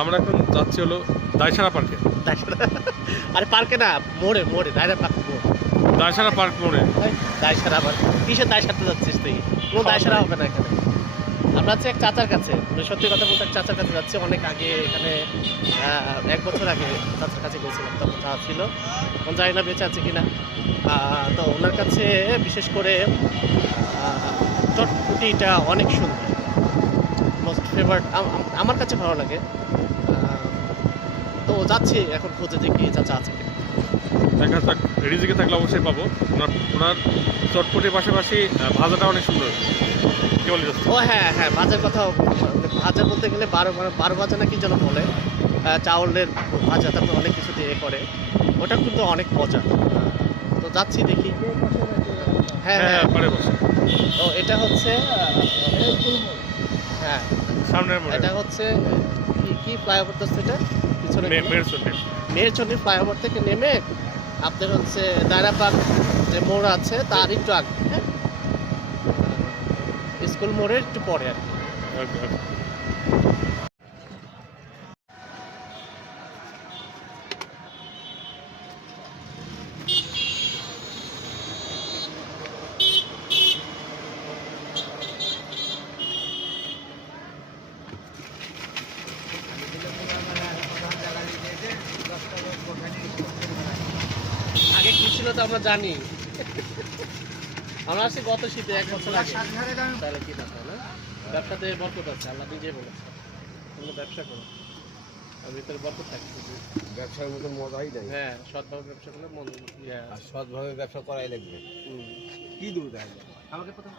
আমরা এখন যাচ্ছি হলো দায়সারা পার্কে। আরে পার্কে না, মোড়ে মোড়ে, দায়রা পার্ক মোড়। দায়সারা পার্ক মোড়ে। দায়সারা আবার কিসের দায় সারতে যাচ্ছিস তুই? কোনো দায়সারা হবে না এখানে। আমরা হচ্ছে এক চাচার কাছে, মানে সত্যি কথা বলতে এক চাচার কাছে যাচ্ছি। অনেক আগে এখানে 1 বছর আগে চাচার কাছে গেছিলাম, তখন চাচা ছিল, এখন জানি না বেঁচে আছে কিনা। তো ওনার কাছে বিশেষ করে চটপটিটা অনেক সুন্দর, মোস্ট ফেভারিট, আমার কাছে ভালো লাগে। তো যাচ্ছি এখন খুঁজে দেখি চাচা আছে কিনা। দেখা যাক, রিজিকে থাকলে অবশ্যই পাবো। ওনার চটপটির পাশাপাশি ভাজাটা অনেক সুন্দর। কি বলি দোস্ত? ও হ্যাঁ হ্যাঁ, ভাজার কথা, ভাজা বলতে গেলে 12 ভাজা না কি যেন বলে, চাউলের ভাজা, তারপর অনেক কিছু দিয়ে করে, ওটা কিন্তু অনেক মজা। তো যাচ্ছি দেখি। হ্যাঁ হ্যাঁ, পারে বসে। তো এটা হচ্ছে হ্যাঁ সামনের মোড়ে। এটা হচ্ছে কি কি ফ্লাইওভার তো সেটা পিছনে মেহেরচন্ডী। মেহেরচন্ডী ফ্লাইওভার থেকে নেমে আপনার হচ্ছে দায়রা পার্ক যে মোড় আছে তার একটু আগে, হ্যাঁ, স্কুল মোড়ের একটু পরে আর কি। ওকে, ওকে। আগে কি ছিল তো আমরা জানি। আমরা আসছি গত শীতে 1 বছর আগে। তাহলে কি কথা না, ব্যবসাতে বরকত আছে, আল্লাহ নিজে বলেছে তোমরা ব্যবসা করো, আর ভিতরে বরকত থাকছে। ব্যবসার মতন মজাই নাই। হ্যাঁ, সৎভাবে ব্যবসা করলে মন আর সৎভাবে ব্যবসা করাই লাগবে। হুম। কি দূর দেয় আমাকে প্রথম